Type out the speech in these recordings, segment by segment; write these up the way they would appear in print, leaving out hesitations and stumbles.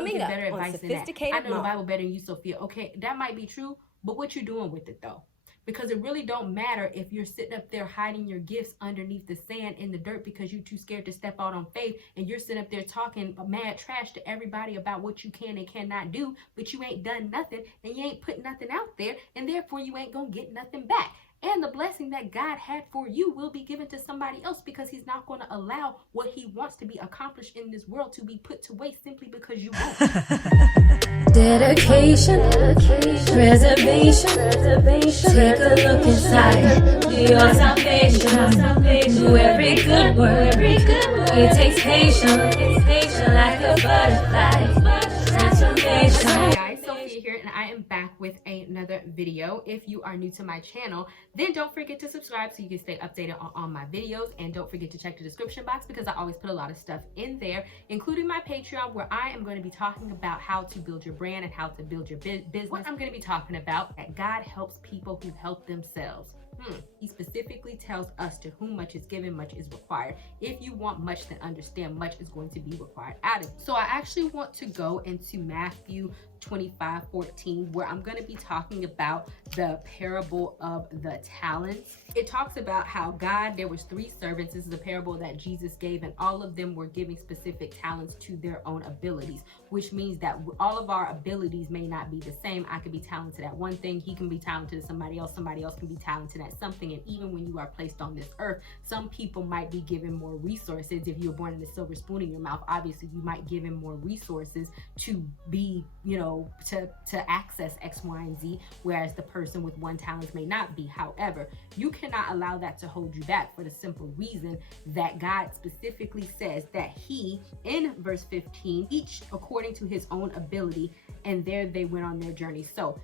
Coming get up better on advice than that. Sophisticated I know the Mom. Bible better than you, Sophia. Okay, that might be true, but what you doing with it though? Because it really don't matter if you're sitting up there hiding your gifts underneath the sand in the dirt because you're too scared to step out on faith, and you're sitting up there talking mad trash to everybody about what you can and cannot do, but you ain't done nothing and you ain't put nothing out there, and therefore you ain't gonna get nothing back. And the blessing that God had for you will be given to somebody else, because he's not going to allow what he wants to be accomplished in this world to be put to waste simply because you won't. Dedication, preservation, take a look inside, do your salvation, do every good work, it takes patience, like a butterfly, transformation. Hi guys, Sophia here, and I am back with another video. If you are new to my channel, then don't forget to subscribe so you can stay updated on all my videos, and don't forget to check the description box because I always put a lot of stuff in there, including my Patreon, where I am going to be talking about how to build your brand and how to build your business. What I'm going to be talking about, that God helps people who help themselves. He specifically tells us, to whom much is given, much is required. If you want much, then understand much is going to be required out of you. So I actually want to go into Matthew 25:14, where I'm going to be talking about the parable of the talents. It talks about how there was 3 servants. This is a parable that Jesus gave, and all of them were giving specific talents to their own abilities, which means that all of our abilities may not be the same. I could be talented at one thing, he can be talented at somebody else can be talented at something. And even when you are placed on this earth, some people might be given more resources. If you were born in a silver spoon in your mouth, obviously you might give him more resources to be, to access X, Y, and Z, whereas the person with 1 talent may not be. However, you cannot allow that to hold you back, for the simple reason that God specifically says that he, in verse 15, each according to his own ability, and there they went on their journey. So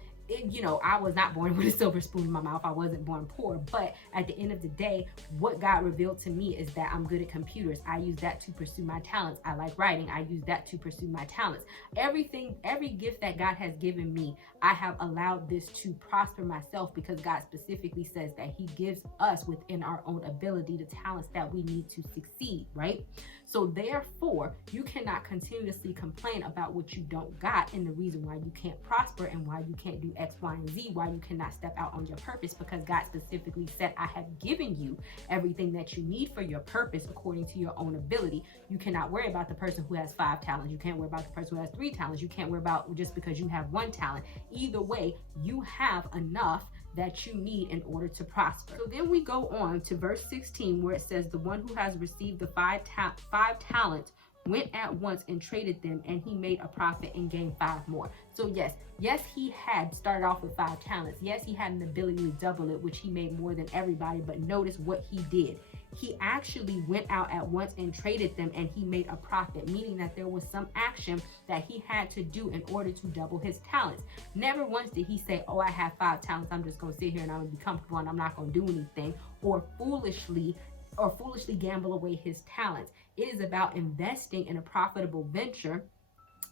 I was not born with a silver spoon in my mouth. I wasn't born poor, but at the end of the day, what God revealed to me is that I'm good at computers. I use that to pursue my talents. I like writing. I use that to pursue my talents. Every gift that God has given me, I have allowed this to prosper myself, because God specifically says that he gives us within our own ability the talents that we need to succeed, right? So therefore, you cannot continuously complain about what you don't got, and the reason why you can't prosper and why you can't do X, Y, and Z, why you cannot step out on your purpose, because God specifically said, I have given you everything that you need for your purpose according to your own ability. You cannot worry about the person who has 5 talents. You can't worry about the person who has 3 talents. You can't worry about just because you have 1 talent. Either way, you have enough that you need in order to prosper. So then we go on to verse 16, where it says, the one who has received the 5 talents went at once and traded them, and he made a profit and gained 5 more. So yes, he had started off with 5 talents. Yes, he had an ability to double it, which he made more than everybody, but notice what he did. He actually went out at once and traded them, and he made a profit, meaning that there was some action that he had to do in order to double his talents. Never once did he say, oh, I have 5 talents, I'm just going to sit here and I'm going to be comfortable and I'm not going to do anything, or foolishly gamble away his talents. It is about investing in a profitable venture,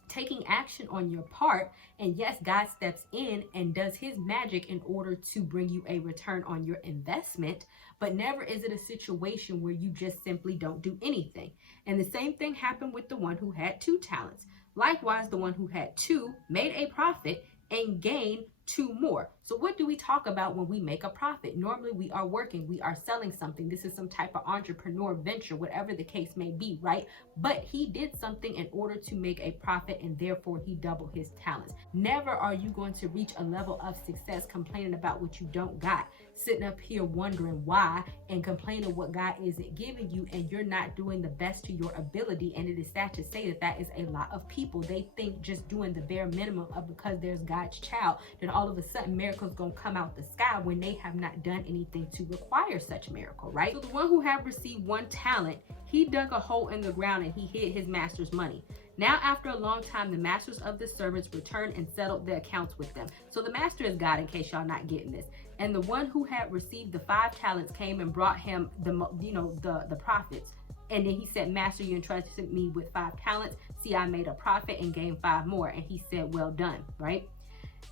taking action on your part, and yes, God steps in and does his magic in order to bring you a return on your investment, but never is it a situation where you just simply don't do anything. And the same thing happened with the one who had 2 talents. Likewise, the one who had 2 made a profit and gained 2 more. So what do we talk about when we make a profit? Normally we are working, we are selling something. This is some type of entrepreneur venture, whatever the case may be, right? But he did something in order to make a profit, and therefore he doubled his talents. Never are you going to reach a level of success complaining about what you don't got, sitting up here wondering why and complaining what God isn't giving you, and you're not doing the best to your ability. And it is sad to say that is a lot of people. They think just doing the bare minimum of, because there's God's child, then all of a sudden miracles gonna come out the sky, when they have not done anything to require such miracle, right? So the one who had received 1 talent, he dug a hole in the ground and he hid his master's money. Now after a long time, the masters of the servants returned and settled the accounts with them. So the master is God, in case y'all not getting this. And the one who had received the 5 talents came and brought him the profits. And then he said, Master, you entrusted me with 5 talents. See, I made a profit and gained 5 more. And he said, well done, right?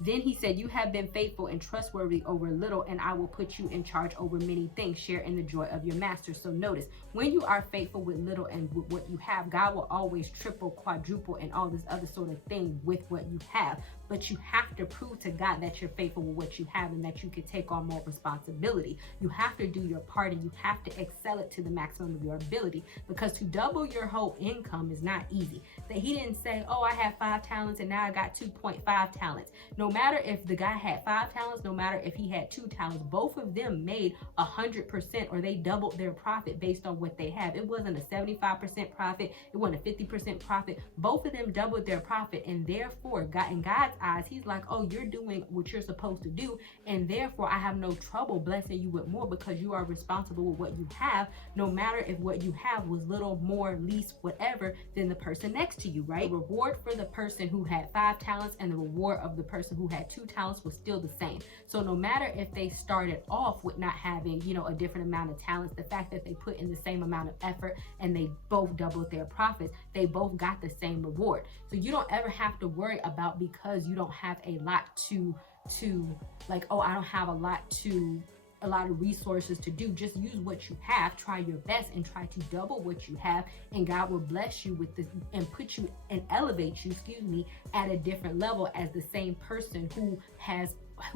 Then he said, you have been faithful and trustworthy over little, and I will put you in charge over many things. Share in the joy of your master. So notice, when you are faithful with little and with what you have, God will always triple, quadruple, and all this other sort of thing with what you have. But you have to prove to God that you're faithful with what you have and that you can take on more responsibility. You have to do your part, and you have to excel it to the maximum of your ability, because to double your whole income is not easy. That he didn't say, oh, I have 5 talents and now I got 2.5 talents. No matter if the guy had 5 talents, no matter if he had 2 talents, both of them made 100%, or they doubled their profit based on what they have. It wasn't a 75% profit. It wasn't a 50% profit. Both of them doubled their profit, and therefore, God, in God's eyes, he's like, oh, you're doing what you're supposed to do, and therefore I have no trouble blessing you with more, because you are responsible with what you have, no matter if what you have was little, more, least, whatever, than the person next to you, right? The reward for the person who had 5 talents and the reward of the person who had 2 talents was still the same. So no matter if they started off with not having, a different amount of talents, the fact that they put in the same amount of effort and they both doubled their profits, they both got the same reward. So you don't ever have to worry about, because you don't have a lot to like, oh, I don't have a lot of resources to do. Just use what you have, try your best, and try to double what you have, and God will bless you with this and put you and elevate you, at a different level as the same person who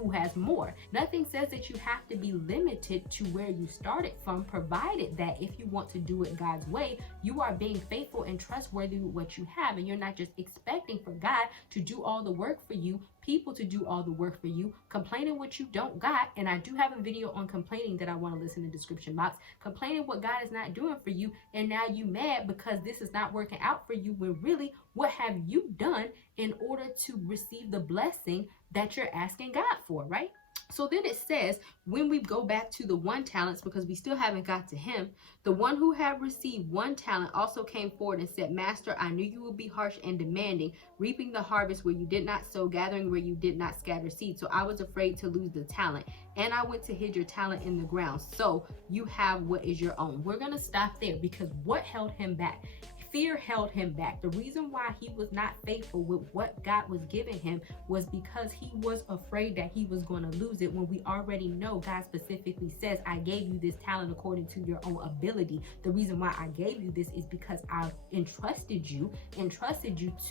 has more. Nothing says that you have to be limited to where you started from, provided that if you want to do it God's way, you are being faithful and trustworthy with what you have, and you're not just expecting for God to do all the work for you, people to do all the work for you, complaining what you don't got. And I do have a video on complaining that I want to list in the description box. Complaining what God is not doing for you, and now you mad because this is not working out for you, when really, what have you done in order to receive the blessing that you're asking God for, right? So then it says, when we go back to the 1 talents, because we still haven't got to him, the one who had received 1 talent also came forward and said, Master, I knew you would be harsh and demanding, reaping the harvest where you did not sow, gathering where you did not scatter seed. So I was afraid to lose the talent, and I went to hid your talent in the ground. So you have what is your own. We're going to stop there, because what held him back? Fear held him back. The reason why he was not faithful with what God was giving him was because he was afraid that he was going to lose it, when we already know God specifically says, I gave you this talent according to your own ability. The reason why I gave you this is because I entrusted you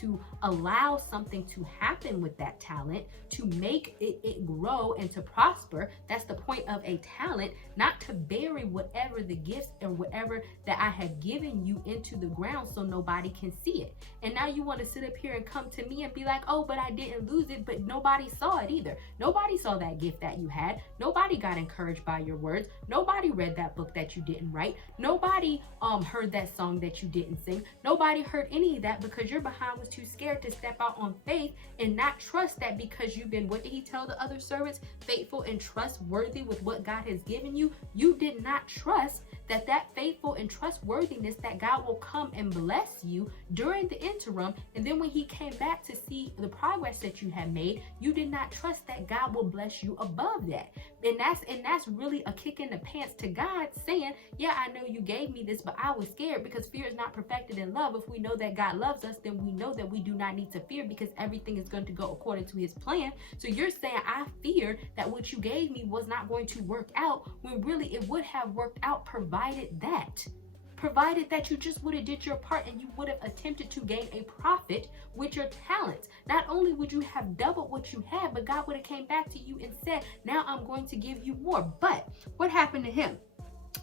to allow something to happen with that talent, to make it grow and to prosper. That's the point of a talent, not to bury whatever the gifts and whatever that I have given you into the ground so nobody can see it. And now you want to sit up here and come to me and be like, oh, but I didn't lose it, but nobody saw it either. Nobody saw that gift that you had. Nobody got encouraged by your words. Nobody read that book that you didn't write. Nobody heard that song that you didn't sing. Nobody heard any of that, because your behind was too scared to step out on faith and not trust that, because you've been, what did he tell the other servants? Faithful and trustworthy with what God has given you. You did not trust that faithful and trustworthiness, that God will come and bless you during the interim. And then when he came back to see the progress that you had made, you did not trust that God will bless you above that. And that's really a kick in the pants to God, saying, yeah, I know you gave me this, but I was scared, because fear is not perfected in love. If we know that God loves us, then we know that we do not need to fear, because everything is going to go according to his plan. So you're saying, I feared that what you gave me was not going to work out, when really it would have worked out, provided that you just would have did your part, and you would have attempted to gain a profit with your talents. Not only would you have doubled what you had, but God would have came back to you and said, now I'm going to give you more. But what happened to him?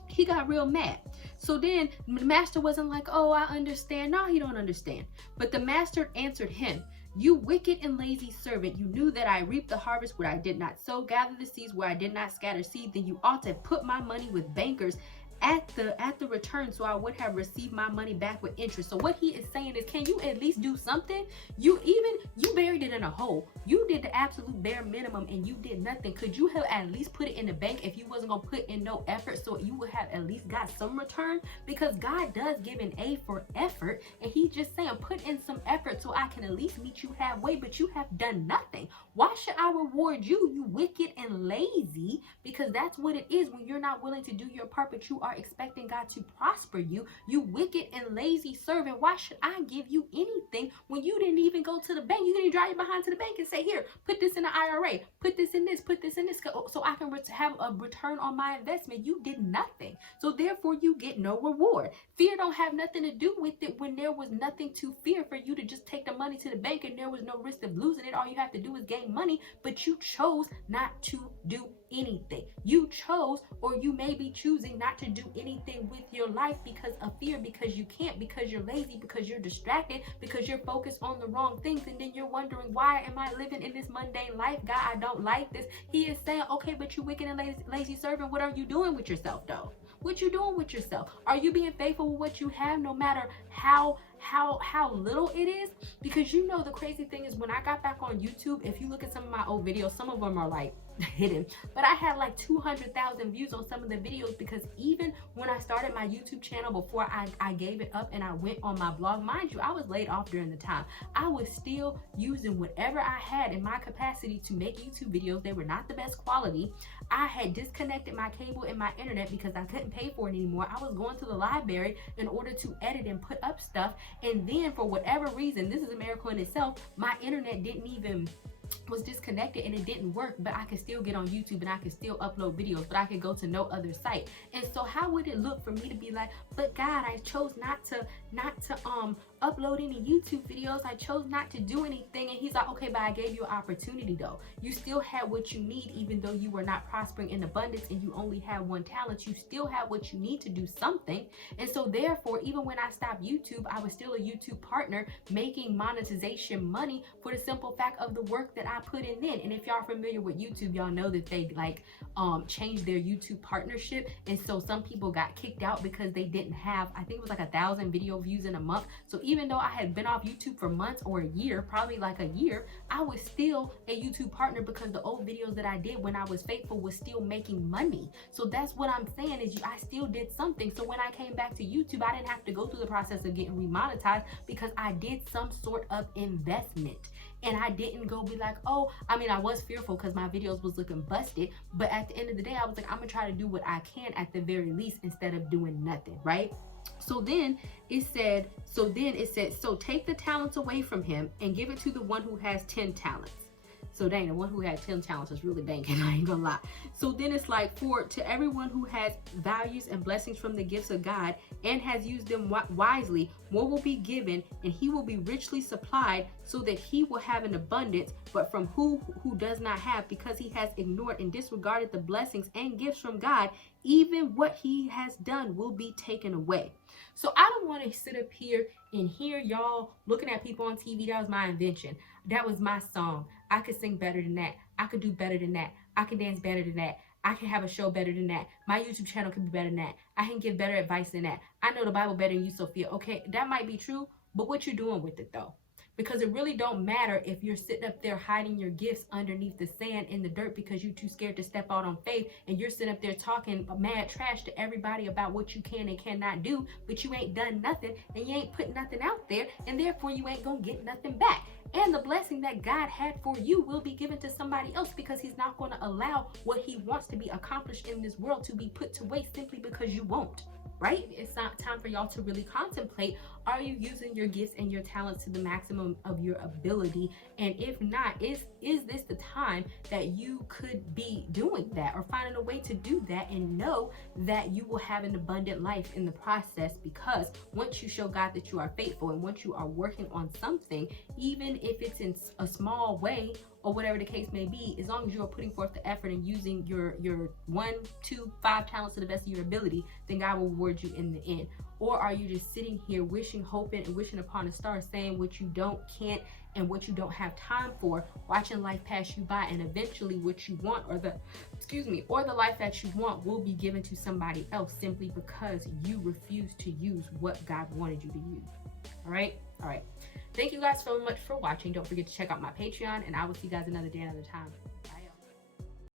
He got real mad. So then the master wasn't like, oh, I understand. No, he don't understand. But the master answered him, you wicked and lazy servant, you knew that I reaped the harvest where I did not sow, gather the seeds where I did not scatter seed. Then you ought to put my money with bankers at the return, so I would have received my money back with interest. So what he is saying is, can you at least do something? You buried it in a hole. You did the absolute bare minimum and you did nothing. Could you have at least put it in the bank if you wasn't gonna put in no effort, so you would have at least got some return? Because God does give an A for effort, and he's just saying, put in some effort so I can at least meet you halfway, but you have done nothing. Why should I reward you, you wicked and lazy? Because that's what it is when you're not willing to do your part, but you are are expecting God to prosper you, you wicked and lazy servant, why should I give you anything when you didn't even go to the bank? You didn't drive your behind to the bank and say, here, put this in the IRA, put this in this, put this in this, so I can have a return on my investment. You did nothing. So therefore you get no reward. Fear don't have nothing to do with it when there was nothing to fear for you to just take the money to the bank and there was no risk of losing it. All you have to do is gain money, but you chose not to do anything. You chose, or you may be choosing not to do anything with your life because of fear, because you can't, because you're lazy, because you're distracted, because you're focused on the wrong things, and then you're wondering, why am I living in this mundane life? God, I don't like this. He is saying, okay, but you wicked and lazy servant, what are you doing with yourself though? What you doing with yourself? Are you being faithful with what you have, no matter how little it is? Because you know, the crazy thing is, when I got back on YouTube, if you look at some of my old videos, some of them are like hidden, but I had like 200,000 views on some of the videos, because even when I started my YouTube channel, before I gave it up and I went on my blog, mind you, I was laid off during the time, I was still using whatever I had in my capacity to make YouTube videos. They were not the best quality. I had disconnected my cable and my internet because I couldn't pay for it anymore. I was going to the library in order to edit and put up stuff, and then for whatever reason, this is a miracle in itself, my internet was disconnected and it didn't work, but I could still get on YouTube and I could still upload videos, but I could go to no other site. And so how would it look for me to be like, but God, I chose not to upload any YouTube videos, I chose not to do anything? And he's like, okay, but I gave you an opportunity though. You still had what you need, even though you were not prospering in abundance and you only had one talent. You still had what you need to do something. And so therefore, even when I stopped YouTube, I was still a YouTube partner, making monetization money, for the simple fact of the work that I put in then. And if y'all are familiar with YouTube, y'all know that they changed their YouTube partnership, and so some people got kicked out because they didn't have, I think it was like 1,000 video views in a month. So even though I had been off YouTube for months or a year, probably like a year, I was still a YouTube partner because the old videos that I did when I was faithful was still making money. So that's what I'm saying, is I still did something. So when I came back to YouTube, I didn't have to go through the process of getting remonetized because I did some sort of investment. And I didn't go be like, oh, I mean, I was fearful because my videos was looking busted, but at the end of the day, I was like, I'm gonna try to do what I can at the very least instead of doing nothing, right? So then it said, so take the talents away from him and give it to the one who has 10 talents. So dang, the one who had 10 talents is really banking, I ain't gonna lie. So then it's like, for to everyone who has values and blessings from the gifts of God and has used them wisely, more will be given, and he will be richly supplied, so that he will have an abundance. But from who does not have, because he has ignored and disregarded the blessings and gifts from God, even what he has done will be taken away. So I don't want to sit up here and hear y'all looking at people on TV. That was my invention. That was my song. I could sing better than that. I could do better than that. I can dance better than that. I can have a show better than that. My YouTube channel can be better than that. I can give better advice than that. I know the Bible better than you, Sophia. Okay, that might be true, but what you doing with it though? Because it really don't matter if you're sitting up there hiding your gifts underneath the sand in the dirt because you're too scared to step out on faith, and you're sitting up there talking mad trash to everybody about what you can and cannot do, but you ain't done nothing and you ain't put nothing out there, and therefore you ain't gonna get nothing back. And the blessing that God had for you will be given to somebody else, because he's not going to allow what he wants to be accomplished in this world to be put to waste simply because you won't. Right? It's not time for y'all to really contemplate, are you using your gifts and your talents to the maximum of your ability? And if not, is this the time that you could be doing that, or finding a way to do that, and know that you will have an abundant life in the process? Because once you show God that you are faithful, and once you are working on something, even if it's in a small way or whatever the case may be, as long as you are putting forth the effort and using your 1, 2, 5 talents to the best of your ability, then God will reward you in the end. Or are you just sitting here wishing, hoping, and wishing upon a star, saying what you don't, can't, and what you don't have time for, watching life pass you by, and eventually what you want, or the life that you want, will be given to somebody else simply because you refuse to use what God wanted you to use. All right. Thank you guys so much for watching. Don't forget to check out my Patreon, and I will see you guys another day, another time. Bye.